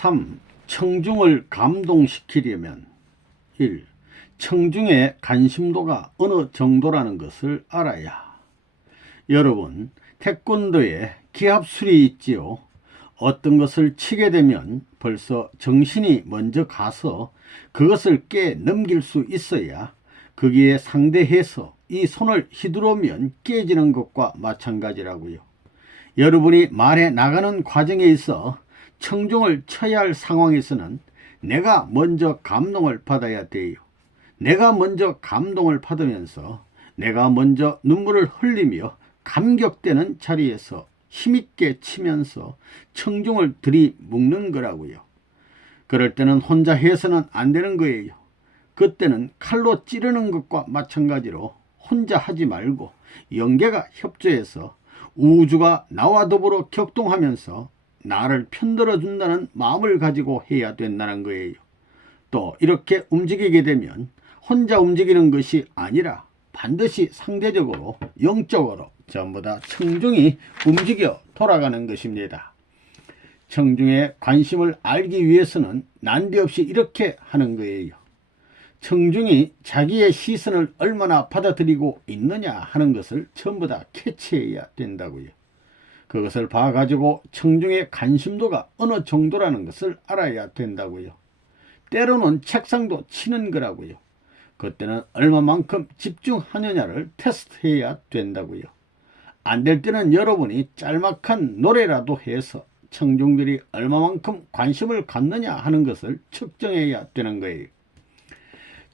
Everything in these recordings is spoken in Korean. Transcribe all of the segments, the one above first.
3. 청중을 감동시키려면 1. 청중의 관심도가 어느 정도라는 것을 알아야. 여러분, 태권도에 기합술이 있지요. 어떤 것을 치게 되면 벌써 정신이 먼저 가서 그것을 깨 넘길 수 있어야 거기에 상대해서 이 손을 휘두르면 깨지는 것과 마찬가지라고요. 여러분이 말해 나가는 과정에 있어 청중을 쳐야 할 상황에서는 내가 먼저 감동을 받아야 돼요. 내가 먼저 감동을 받으면서 내가 먼저 눈물을 흘리며 감격되는 자리에서 힘있게 치면서 청중을 들이묶는 거라고요. 그럴 때는 혼자 해서는 안 되는 거예요. 그때는 칼로 찌르는 것과 마찬가지로 혼자 하지 말고 영계가 협조해서 우주가 나와 더불어 격동하면서 나를 편들어 준다는 마음을 가지고 해야 된다는 거예요. 또 이렇게 움직이게 되면 혼자 움직이는 것이 아니라 반드시 상대적으로 영적으로 전부 다 청중이 움직여 돌아가는 것입니다. 청중의 관심을 알기 위해서는 난데없이 이렇게 하는 거예요. 청중이 자기의 시선을 얼마나 받아들이고 있느냐 하는 것을 전부 다 캐치해야 된다고요. 그것을 봐가지고 청중의 관심도가 어느 정도라는 것을 알아야 된다고요. 때로는 책상도 치는 거라고요. 그때는 얼마만큼 집중하느냐를 테스트해야 된다고요. 안 될 때는 여러분이 짤막한 노래라도 해서 청중들이 얼마만큼 관심을 갖느냐 하는 것을 측정해야 되는 거예요.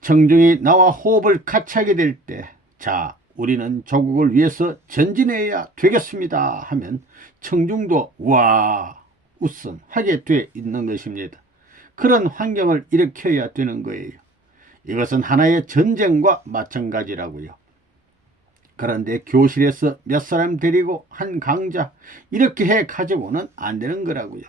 청중이 나와 호흡을 같이 하게 될 때, 자, 우리는 조국을 위해서 전진해야 되겠습니다 하면 청중도 와 웃음 하게 돼 있는 것입니다. 그런 환경을 일으켜야 되는 거예요. 이것은 하나의 전쟁과 마찬가지라고요. 그런데 교실에서 몇 사람 데리고 한 강좌 이렇게 해 가지고는 안 되는 거라고요.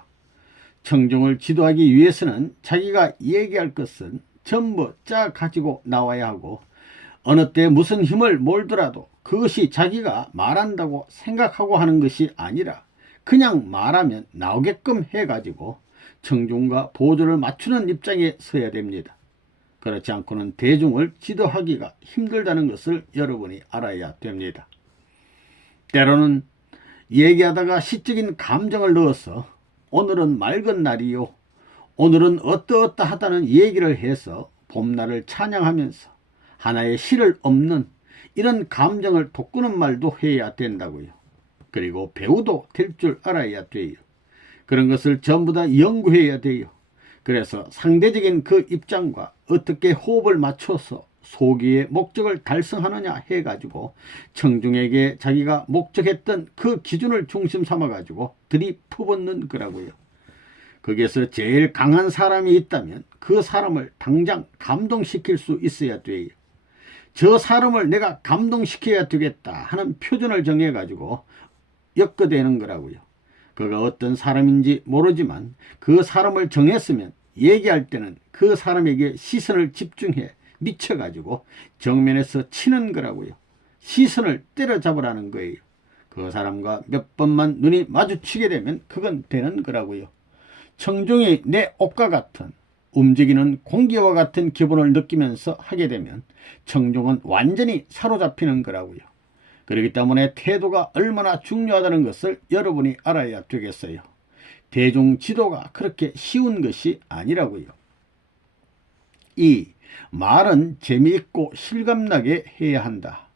청중을 지도하기 위해서는 자기가 얘기할 것은 전부 짜 가지고 나와야 하고 어느 때 무슨 힘을 몰더라도 그것이 자기가 말한다고 생각하고 하는 것이 아니라 그냥 말하면 나오게끔 해가지고 청중과 보조를 맞추는 입장에 서야 됩니다. 그렇지 않고는 대중을 지도하기가 힘들다는 것을 여러분이 알아야 됩니다. 때로는 얘기하다가 시적인 감정을 넣어서 오늘은 맑은 날이요, 오늘은 어떠어떠하다는 얘기를 해서 봄날을 찬양하면서 하나의 실을 엎는 이런 감정을 돋구는 말도 해야 된다고요. 그리고 배우도 될 줄 알아야 돼요. 그런 것을 전부 다 연구해야 돼요. 그래서 상대적인 그 입장과 어떻게 호흡을 맞춰서 소기의 목적을 달성하느냐 해가지고 청중에게 자기가 목적했던 그 기준을 중심 삼아가지고 들이퍼붓는 거라고요. 거기에서 제일 강한 사람이 있다면 그 사람을 당장 감동시킬 수 있어야 돼요. 저 사람을 내가 감동시켜야 되겠다 하는 표준을 정해가지고 엮어대는 거라고요. 그가 어떤 사람인지 모르지만 그 사람을 정했으면 얘기할 때는 그 사람에게 시선을 집중해 미쳐가지고 정면에서 치는 거라고요. 시선을 때려잡으라는 거예요. 그 사람과 몇 번만 눈이 마주치게 되면 그건 되는 거라고요. 청중이 내 옷과 같은 움직이는 공기와 같은 기분을 느끼면서 하게 되면 청중은 완전히 사로잡히는 거라고요. 그렇기 때문에 태도가 얼마나 중요하다는 것을 여러분이 알아야 되겠어요. 대중 지도가 그렇게 쉬운 것이 아니라고요. 2. 말은 재미있고 실감나게 해야 한다.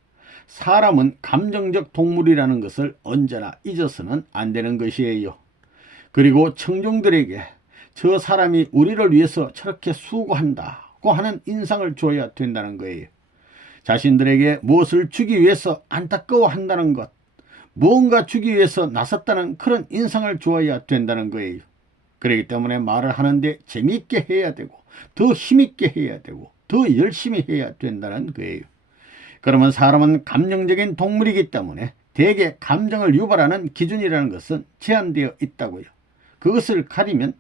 사람은 감정적 동물이라는 것을 언제나 잊어서는 안 되는 것이에요. 그리고 청중들에게 저 사람이 우리를 위해서 저렇게 수고한다고 하는 인상을 줘야 된다는 거예요. 자신들에게 무엇을 주기 위해서 안타까워한다는 것, 무언가 주기 위해서 나섰다는 그런 인상을 주어야 된다는 거예요. 그렇기 때문에 말을 하는데 재미있게 해야 되고 더 힘있게 해야 되고 더 열심히 해야 된다는 거예요. 그러면 사람은 감정적인 동물이기 때문에 대개 감정을 유발하는 기준이라는 것은 제한되어 있다고요. 그것을 가리면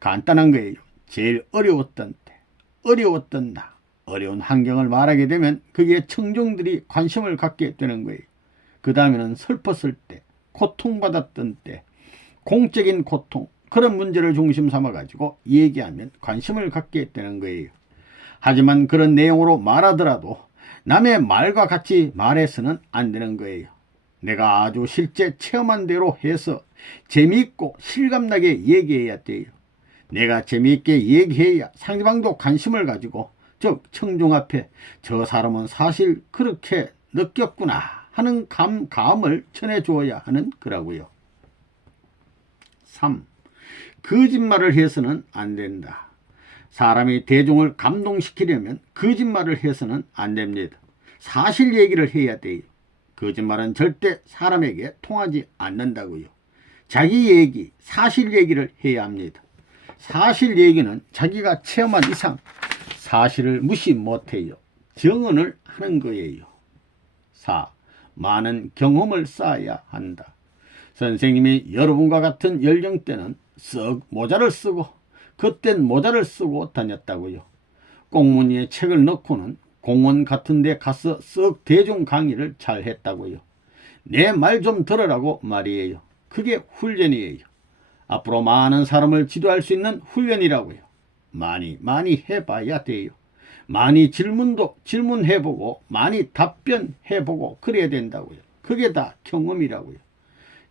간단한 거예요. 제일 어려웠던 때, 어려웠던 나, 어려운 환경을 말하게 되면 거기에 청중들이 관심을 갖게 되는 거예요. 그 다음에는 슬펐을 때, 고통받았던 때, 공적인 고통, 그런 문제를 중심 삼아 가지고 얘기하면 관심을 갖게 되는 거예요. 하지만 그런 내용으로 말하더라도 남의 말과 같이 말해서는 안 되는 거예요. 내가 아주 실제 체험한 대로 해서 재미있고 실감나게 얘기해야 돼요. 내가 재미있게 얘기해야 상대방도 관심을 가지고, 즉 청중 앞에 저 사람은 사실 그렇게 느꼈구나 하는 감을 전해주어야 하는 거라고요. 3. 거짓말을 해서는 안 된다. 사람이 대중을 감동시키려면 거짓말을 해서는 안 됩니다. 사실 얘기를 해야 돼요. 거짓말은 절대 사람에게 통하지 않는다고요. 자기 얘기, 사실 얘기를 해야 합니다. 사실 얘기는 자기가 체험한 이상 사실을 무시 못해요. 증언을 하는 거예요. 4. 많은 경험을 쌓아야 한다. 선생님이 여러분과 같은 연령대는 썩 모자를 쓰고, 그땐 모자를 쓰고 다녔다고요. 꽁무니에 책을 넣고는 공원 같은 데 가서 썩 대중 강의를 잘 했다고요. 내 말 좀 들으라고 말이에요. 그게 훈련이에요. 앞으로 많은 사람을 지도할 수 있는 훈련이라고요. 많이 해봐야 돼요. 많이 질문해보고 많이 답변해보고 그래야 된다고요. 그게 다 경험이라고요.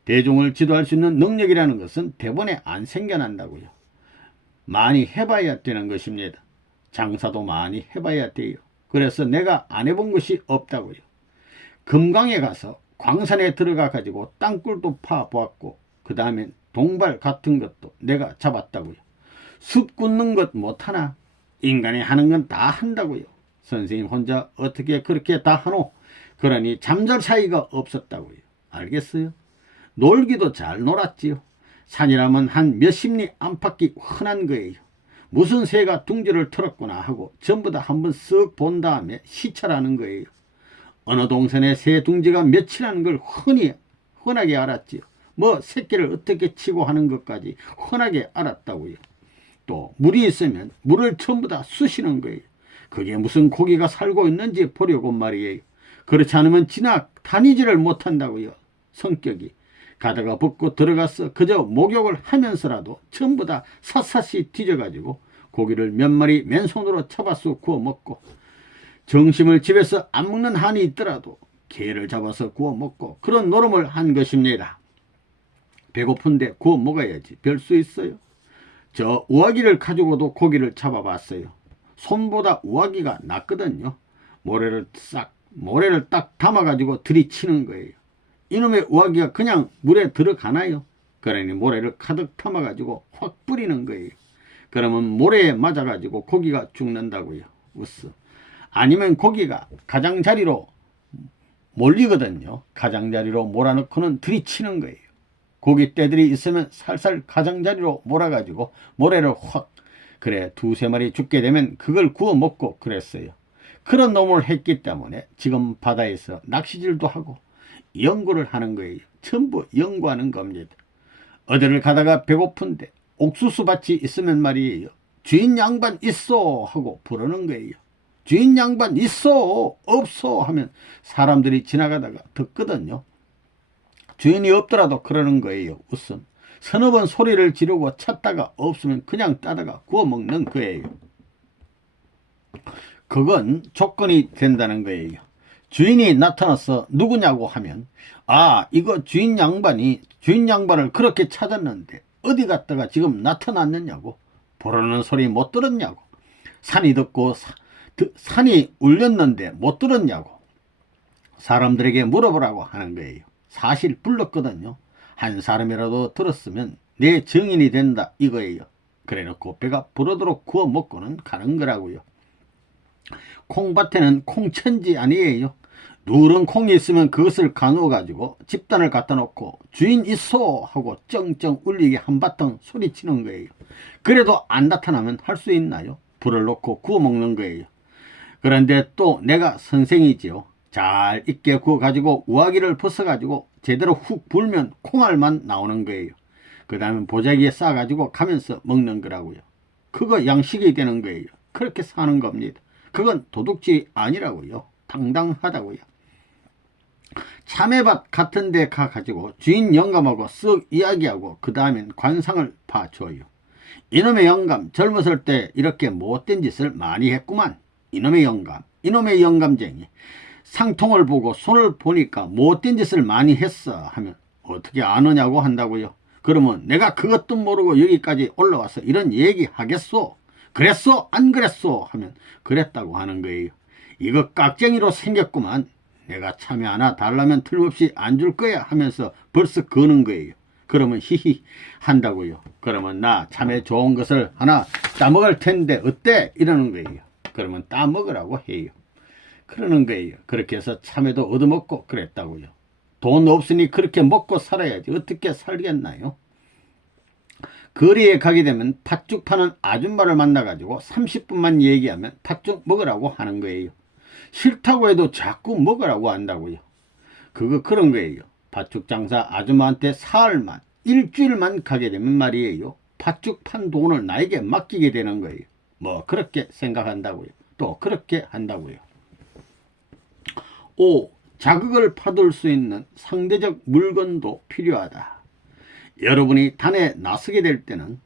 대중을 지도할 수 있는 능력이라는 것은 대본에 안 생겨난다고요. 많이 해봐야 되는 것입니다. 장사도 많이 해봐야 돼요. 그래서 내가 안 해본 것이 없다고요. 금강에 가서 광산에 들어가 가지고 땅굴도 파보았고, 그 다음엔 동발 같은 것도 내가 잡았다고요. 숲 굽는 것 못하나? 인간이 하는 건 다 한다고요. 선생님 혼자 어떻게 그렇게 다 하노? 그러니 잠잘 사이가 없었다고요. 알겠어요? 놀기도 잘 놀았지요. 산이라면 한 몇십 리 안팎이 흔한 거예요. 무슨 새가 둥지를 틀었구나 하고 전부 다 한번 쓱 본 다음에 시찰하는 거예요. 어느 동선에 새 둥지가 몇이라는 걸 흔하게 알았지요. 뭐 새끼를 어떻게 치고 하는 것까지 흔하게 알았다고요. 또 물이 있으면 물을 전부 다 쑤시는 거예요. 그게 무슨 고기가 살고 있는지 보려고 말이에요. 그렇지 않으면 다니지를 못한다고요. 성격이. 가다가 벗고 들어가서 그저 목욕을 하면서라도 전부 다 샅샅이 뒤져가지고 고기를 몇 마리 맨손으로 잡아서 구워 먹고, 정심을 집에서 안 먹는 한이 있더라도 개를 잡아서 구워 먹고 그런 노름을 한 것입니다. 배고픈데 구워 먹어야지 별 수 있어요? 저 우아기를 가지고도 고기를 잡아봤어요. 손보다 우아기가 낫거든요. 모래를 딱 담아가지고 들이치는 거예요. 이놈의 우아기가 그냥 물에 들어가나요? 그러니 모래를 가득 담아가지고 확 뿌리는 거예요. 그러면 모래에 맞아가지고 고기가 죽는다고요. 웃어. 아니면 고기가 가장자리로 몰리거든요. 가장자리로 몰아넣고는 들이치는 거예요. 고기 떼들이 있으면 살살 가장자리로 몰아가지고 모래를 확, 그래 두세 마리 죽게 되면 그걸 구워 먹고 그랬어요. 그런 놈을 했기 때문에 지금 바다에서 낚시질도 하고 연구를 하는 거예요. 전부 연구하는 겁니다. 어디를 가다가 배고픈데 옥수수밭이 있으면 말이에요. 주인 양반 있어 하고 부르는 거예요. 주인 양반 있어 없어 하면 사람들이 지나가다가 듣거든요. 주인이 없더라도 그러는 거예요. 우선 서너 번 소리를 지르고 찾다가 없으면 그냥 따다가 구워 먹는 거예요. 그건 조건이 된다는 거예요. 주인이 나타나서 누구냐고 하면, 아 이거 주인 양반을 그렇게 찾았는데 어디 갔다가 지금 나타났느냐고, 부르는 소리 못 들었냐고, 산이 울렸는데 못 들었냐고 사람들에게 물어보라고 하는 거예요. 사실 불렀거든요. 한 사람이라도 들었으면 내 증인이 된다 이거예요. 그래 놓고 배가 부르도록 구워 먹고는 가는 거라고요. 콩밭에는 콩천지 아니에요. 누런 콩이 있으면 그것을 가누어 가지고 집단을 갖다 놓고 주인 있어 하고 쩡쩡 울리게 한바탕 소리치는 거예요. 그래도 안 나타나면 할 수 있나요? 불을 놓고 구워 먹는 거예요. 그런데 또 내가 선생이지요. 잘 익게 구워 가지고 우아기를 벗어 가지고 제대로 훅 불면 콩알만 나오는 거예요. 그 다음에 보자기에 싸 가지고 가면서 먹는 거라고요. 그거 양식이 되는 거예요. 그렇게 사는 겁니다. 그건 도둑질이 아니라고요. 당당하다고요. 참외밭 같은 데 가가지고 주인 영감하고 쓱 이야기하고 그 다음엔 관상을 봐줘요. 이놈의 영감 젊었을 때 이렇게 못된 짓을 많이 했구만. 이놈의 영감, 이놈의 영감쟁이. 상통을 보고 손을 보니까 못된 짓을 많이 했어 하면 어떻게 아느냐고 한다고요. 그러면 내가 그것도 모르고 여기까지 올라와서 이런 얘기 하겠소? 그랬소? 안 그랬소? 하면 그랬다고 하는 거예요. 이거 깍쟁이로 생겼구만. 내가 참외 하나 달라면 틀림없이 안 줄 거야 하면서 벌써 거는 거예요. 그러면 히히 한다고요. 그러면 나 참외 좋은 것을 하나 따먹을 텐데 어때? 이러는 거예요. 그러면 따먹으라고 해요. 그러는 거예요. 그렇게 해서 참외도 얻어먹고 그랬다고요. 돈 없으니 그렇게 먹고 살아야지 어떻게 살겠나요? 거리에 가게 되면 팥죽 파는 아줌마를 만나가지고 30분만 얘기하면 팥죽 먹으라고 하는 거예요. 싫다고 해도 자꾸 먹으라고 한다고요. 그런 거예요. 팥죽 장사 아줌마한테 사흘만, 일주일만 가게 되면 말이에요. 팥죽 판 돈을 나에게 맡기게 되는 거예요. 뭐 그렇게 생각한다고요. 또 그렇게 한다고요. 5. 자극을 받을 수 있는 상대적 물건도 필요하다. 여러분이 단에 나서게 될 때는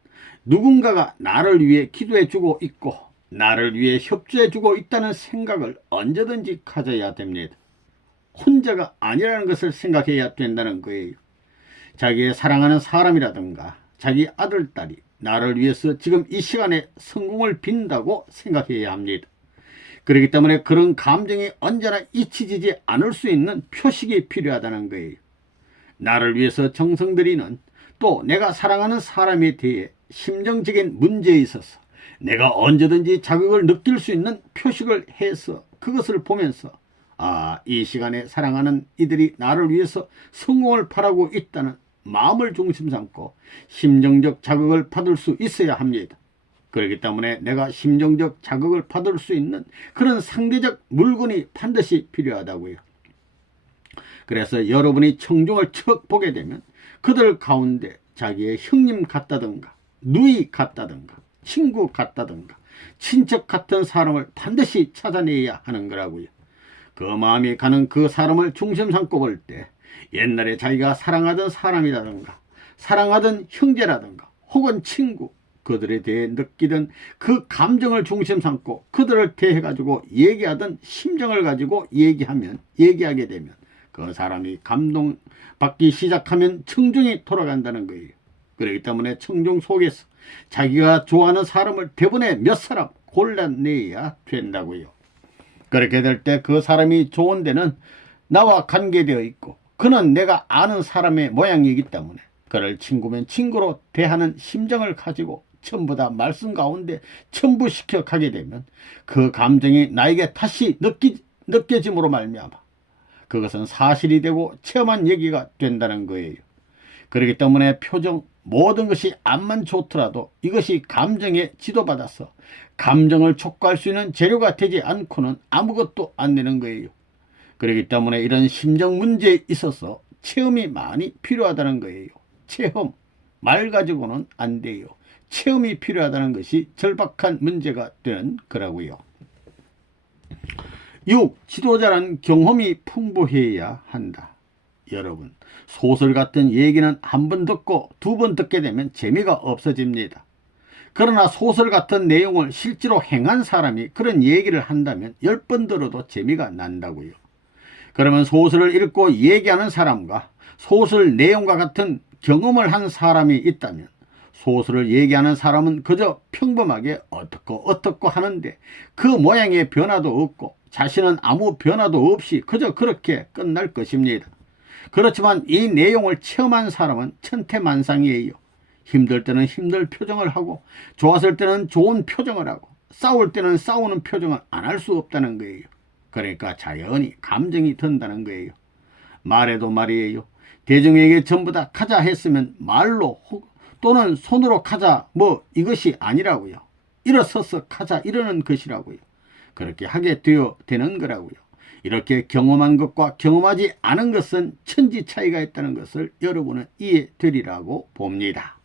누군가가 나를 위해 기도해주고 있고 나를 위해 협조해주고 있다는 생각을 언제든지 가져야 됩니다. 혼자가 아니라는 것을 생각해야 된다는 거예요. 자기의 사랑하는 사람이라든가 자기 아들, 딸이 나를 위해서 지금 이 시간에 성공을 빈다고 생각해야 합니다. 그렇기 때문에 그런 감정이 언제나 잊혀지지 않을 수 있는 표식이 필요하다는 거예요. 나를 위해서 정성 들이는 또 내가 사랑하는 사람에 대해 심정적인 문제에 있어서 내가 언제든지 자극을 느낄 수 있는 표식을 해서 그것을 보면서 이 시간에 사랑하는 이들이 나를 위해서 성공을 바라고 있다는 마음을 중심 삼고 심정적 자극을 받을 수 있어야 합니다. 그렇기 때문에 내가 심정적 자극을 받을 수 있는 그런 상대적 물건이 반드시 필요하다고요. 그래서 여러분이 청중을 척 보게 되면 그들 가운데 자기의 형님 같다든가 누이 같다든가 친구 같다든가 친척 같은 사람을 반드시 찾아내야 하는 거라고요. 그 마음이 가는 그 사람을 중심 삼고 볼 때 옛날에 자기가 사랑하던 사람이라든가 사랑하던 형제라든가 혹은 친구 그들에 대해 느끼던 그 감정을 중심 삼고 그들을 대해 가지고 얘기하던 심정을 가지고 얘기하게 되면 그 사람이 감동받기 시작하면 청중이 돌아간다는 거예요. 그렇기 때문에 청중 속에서 자기가 좋아하는 사람을 대번에 몇 사람 골라내야 된다고요. 그렇게 될 때 그 사람이 좋은 데는 나와 관계되어 있고 그는 내가 아는 사람의 모양이기 때문에 그를 친구면 친구로 대하는 심정을 가지고 전부 다 말씀 가운데 첨부시켜 가게 되면 그 감정이 나에게 다시 느껴짐으로 말미암아 그것은 사실이 되고 체험한 얘기가 된다는 거예요. 그렇기 때문에 표정 모든 것이 암만 좋더라도 이것이 감정에 지도받아서 감정을 촉구할 수 있는 재료가 되지 않고는 아무것도 안 되는 거예요. 그렇기 때문에 이런 심정 문제에 있어서 체험이 많이 필요하다는 거예요. 체험, 말 가지고는 안 돼요. 체험이 필요하다는 것이 절박한 문제가 되는 거라고요. 6. 지도자란 경험이 풍부해야 한다. 여러분, 소설 같은 얘기는 한 번 듣고 두 번 듣게 되면 재미가 없어집니다. 그러나 소설 같은 내용을 실제로 행한 사람이 그런 얘기를 한다면 10번 들어도 재미가 난다고요. 그러면 소설을 읽고 얘기하는 사람과 소설 내용과 같은 경험을 한 사람이 있다면 소설을 얘기하는 사람은 그저 평범하게 어떻고 하는데 그 모양의 변화도 없고 자신은 아무 변화도 없이 그저 그렇게 끝날 것입니다. 그렇지만 이 내용을 체험한 사람은 천태만상이에요. 힘들 때는 힘들 표정을 하고 좋았을 때는 좋은 표정을 하고 싸울 때는 싸우는 표정을 안 할 수 없다는 거예요. 그러니까 자연히 감정이 든다는 거예요. 말해도 말이에요. 대중에게 전부 다 가자 했으면 말로 또는 손으로 가자 이것이 아니라고요. 일어서서 가자 이러는 것이라고요. 그렇게 하게 되는 거라고요. 이렇게 경험한 것과 경험하지 않은 것은 천지 차이가 있다는 것을 여러분은 이해되리라고 봅니다.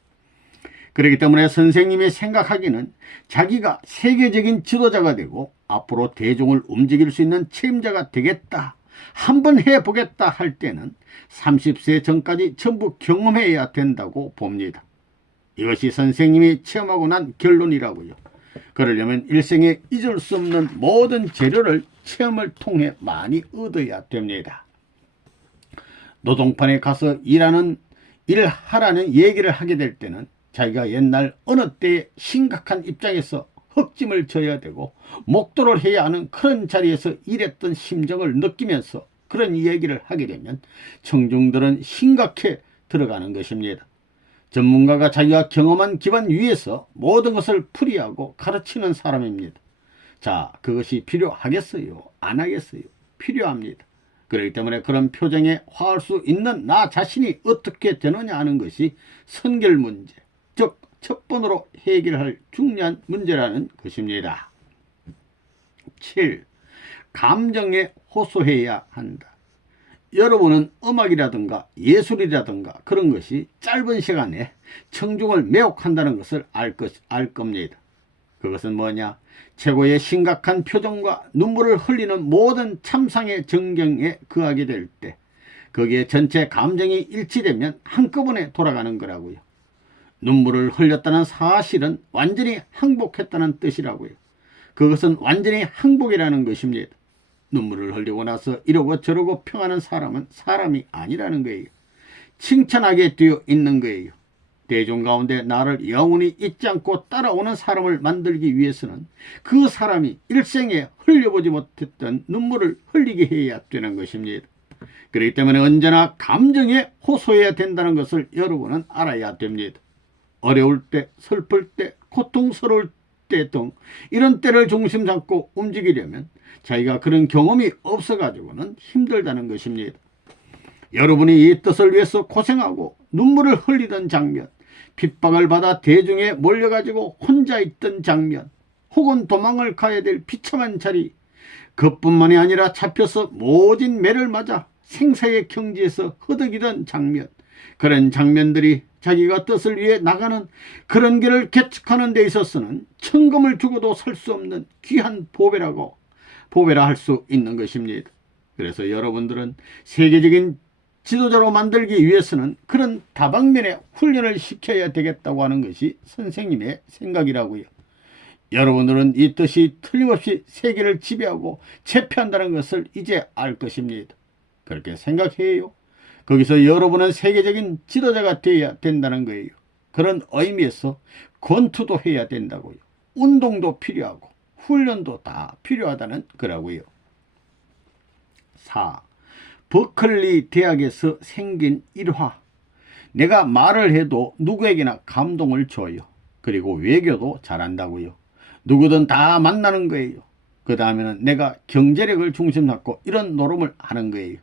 그렇기 때문에 선생님이 생각하기는 자기가 세계적인 지도자가 되고 앞으로 대중을 움직일 수 있는 책임자가 되겠다. 한번 해보겠다 할 때는 30세 전까지 전부 경험해야 된다고 봅니다. 이것이 선생님이 체험하고 난 결론이라고요. 그러려면 일생에 잊을 수 없는 모든 재료를 체험을 통해 많이 얻어야 됩니다. 노동판에 가서 일하라는 얘기를 하게 될 때는 자기가 옛날 어느 때의 심각한 입장에서 흑짐을 져야 되고 목도를 해야 하는 그런 자리에서 일했던 심정을 느끼면서 그런 얘기를 하게 되면 청중들은 심각해 들어가는 것입니다. 전문가가 자기가 경험한 기반 위에서 모든 것을 풀이하고 가르치는 사람입니다. 자, 그것이 필요하겠어요? 안 하겠어요? 필요합니다. 그렇기 때문에 그런 표정에 화할 수 있는 나 자신이 어떻게 되느냐 하는 것이 선결 문제, 즉 첫 번으로 해결할 중요한 문제라는 것입니다. 7. 감정에 호소해야 한다. 여러분은 음악이라든가 예술이라든가 그런 것이 짧은 시간에 청중을 매혹한다는 것을 알 겁니다. 그것은 뭐냐? 최고의 심각한 표정과 눈물을 흘리는 모든 참상의 전경에 거하게 될 때 거기에 전체 감정이 일치되면 한꺼번에 돌아가는 거라고요. 눈물을 흘렸다는 사실은 완전히 항복했다는 뜻이라고요. 그것은 완전히 항복이라는 것입니다. 눈물을 흘리고 나서 이러고 저러고 평하는 사람은 사람이 아니라는 거예요. 칭찬하게 되어 있는 거예요. 대중 가운데 나를 영원히 잊지 않고 따라오는 사람을 만들기 위해서는 그 사람이 일생에 흘려보지 못했던 눈물을 흘리게 해야 되는 것입니다. 그렇기 때문에 언제나 감정에 호소해야 된다는 것을 여러분은 알아야 됩니다. 어려울 때, 슬플 때, 고통스러울 때 등 이런 때를 중심 잡고 움직이려면 자기가 그런 경험이 없어가지고는 힘들다는 것입니다. 여러분이 이 뜻을 위해서 고생하고 눈물을 흘리던 장면, 핍박을 받아 대중에 몰려가지고 혼자 있던 장면, 혹은 도망을 가야 될 비참한 자리, 그뿐만이 아니라 잡혀서 모진 매를 맞아 생사의 경지에서 허덕이던 장면, 그런 장면들이 자기가 뜻을 위해 나가는 그런 길을 개척하는 데 있어서는 천금을 주고도 살 수 없는 귀한 보배라 할 수 있는 것입니다. 그래서 여러분들은 세계적인 지도자로 만들기 위해서는 그런 다방면의 훈련을 시켜야 되겠다고 하는 것이 선생님의 생각이라고요. 여러분들은 이 뜻이 틀림없이 세계를 지배하고 제패한다는 것을 이제 알 것입니다. 그렇게 생각해요. 거기서 여러분은 세계적인 지도자가 되어야 된다는 거예요. 그런 의미에서 권투도 해야 된다고요. 운동도 필요하고 훈련도 다 필요하다는 거라고요. 4. 버클리 대학에서 생긴 일화. 내가 말을 해도 누구에게나 감동을 줘요. 그리고 외교도 잘한다고요. 누구든 다 만나는 거예요. 그 다음에는 내가 경제력을 중심 잡고 이런 노름을 하는 거예요.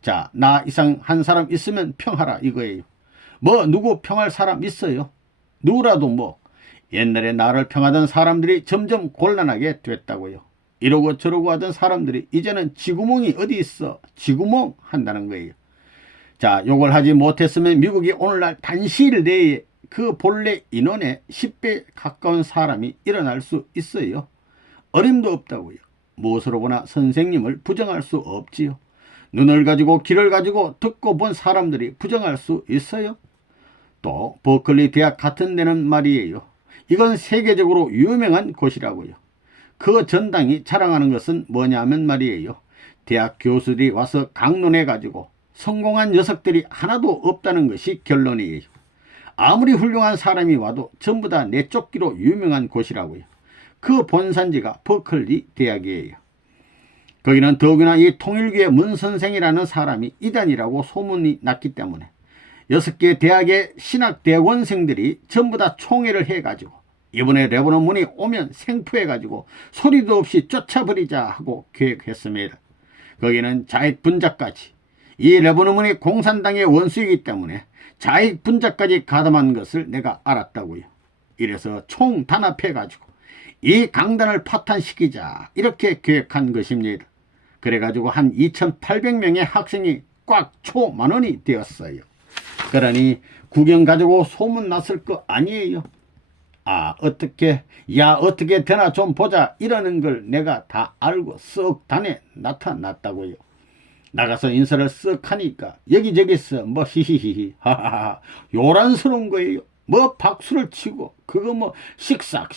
자, 나 이상 한 사람 있으면 평하라 이거예요. 뭐 누구 평할 사람 있어요? 누구라도 뭐. 옛날에 나를 평하던 사람들이 점점 곤란하게 됐다고요. 이러고 저러고 하던 사람들이 이제는 쥐구멍이 어디 있어? 쥐구멍 한다는 거예요. 자, 요걸 하지 못했으면 미국이 오늘날 단시일 내에 그 본래 인원의 10배 가까운 사람이 일어날 수 있어요. 어림도 없다고요. 무엇으로 보나 선생님을 부정할 수 없지요. 눈을 가지고 귀를 가지고 듣고 본 사람들이 부정할 수 있어요. 또 버클리 대학 같은 데는 말이에요. 이건 세계적으로 유명한 곳이라고요. 그 전당이 자랑하는 것은 뭐냐면 말이에요. 대학 교수들이 와서 강론해 가지고 성공한 녀석들이 하나도 없다는 것이 결론이에요. 아무리 훌륭한 사람이 와도 전부 다 내쫓기로 유명한 곳이라고요. 그 본산지가 버클리 대학이에요. 거기는 더구나 이 통일교의 문 선생이라는 사람이 이단이라고 소문이 났기 때문에 6개 대학의 신학대원생들이 전부 다 총회를 해가지고 이번에 레버넌 문이 오면 생포해가지고 소리도 없이 쫓아버리자 하고 계획했습니다. 거기는 자익 분자까지, 이 레버넌 문이 공산당의 원수이기 때문에 자익 분자까지 가담한 것을 내가 알았다고요. 이래서 총 단합해가지고 이 강단을 파탄시키자 이렇게 계획한 것입니다. 그래가지고 한 2,800명의 학생이 꽉 초만원이 되었어요. 그러니 구경 가지고 소문 났을 거 아니에요. 아, 어떻게 되나 좀 보자 이러는 걸 내가 다 알고 썩 단에 나타났다고요. 나가서 인사를 쓱 하니까 여기저기서 뭐 히히히히 하하하 요란스러운 거예요. 뭐 박수를 치고 그거 뭐 씩싹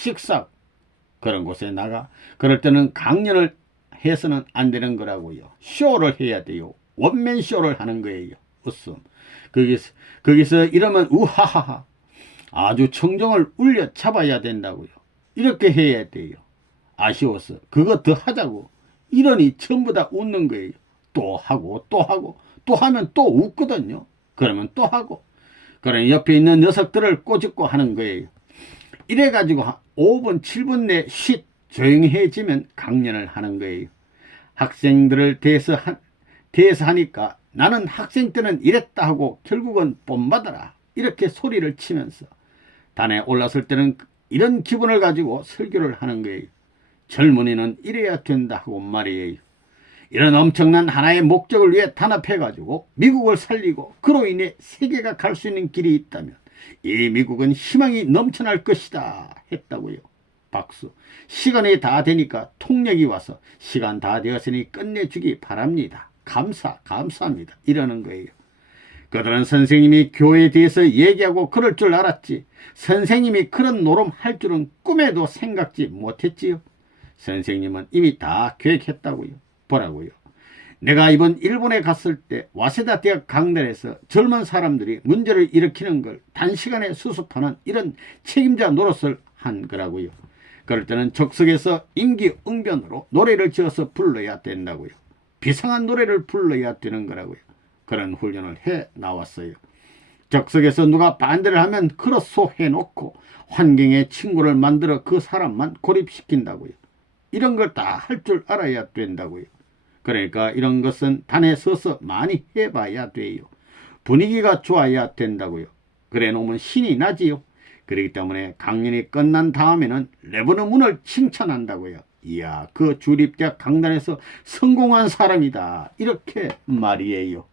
그런 곳에 나가. 그럴 때는 강연을 해서는 안 되는 거라고요. 쇼를 해야 돼요. 원맨 쇼를 하는 거예요. 웃음. 거기서 이러면 우하하하 아주 청중을 울려 잡아야 된다고요. 이렇게 해야 돼요. 아쉬워서 그거 더 하자고 이러니 전부 다 웃는 거예요. 또 하고 또 하면 또 웃거든요. 그러면 또 하고 그러니 옆에 있는 녀석들을 꼬집고 하는 거예요. 이래가지고 5분 7분 내 쉿 조용해지면 강연을 하는 거예요. 학생들을 대해서 하니까 나는 학생 때는 이랬다 하고 결국은 본받아라 이렇게 소리를 치면서 단에 올랐을 때는 이런 기분을 가지고 설교를 하는 거예요. 젊은이는 이래야 된다 하고 말이에요. 이런 엄청난 하나의 목적을 위해 단합해가지고 미국을 살리고 그로 인해 세계가 갈 수 있는 길이 있다면 이 미국은 희망이 넘쳐날 것이다 했다고요. 박수. 시간이 다 되니까 통역이 와서 시간 다 되었으니 끝내주기 바랍니다. 감사합니다. 이러는 거예요. 그들은 선생님이 교회에 대해서 얘기하고 그럴 줄 알았지. 선생님이 그런 노름 할 줄은 꿈에도 생각지 못했지요. 선생님은 이미 다 계획했다고요. 보라고요. 내가 이번 일본에 갔을 때 와세다 대학 강단에서 젊은 사람들이 문제를 일으키는 걸 단시간에 수습하는 이런 책임자 노릇을 한 거라고요. 그럴 때는 적석에서 임기응변으로 노래를 지어서 불러야 된다고요. 비상한 노래를 불러야 되는 거라고요. 그런 훈련을 해 나왔어요. 적석에서 누가 반대를 하면 크로스 해놓고 환경에 친구를 만들어 그 사람만 고립시킨다고요. 이런 걸 다 할 줄 알아야 된다고요. 그러니까 이런 것은 단에 서서 많이 해봐야 돼요. 분위기가 좋아야 된다고요. 그래 놓으면 신이 나지요. 그렇기 때문에 강연이 끝난 다음에는 레버너 문을 칭찬한다고요. 이야, 그 주립대학 강단에서 성공한 사람이다. 이렇게 말이에요.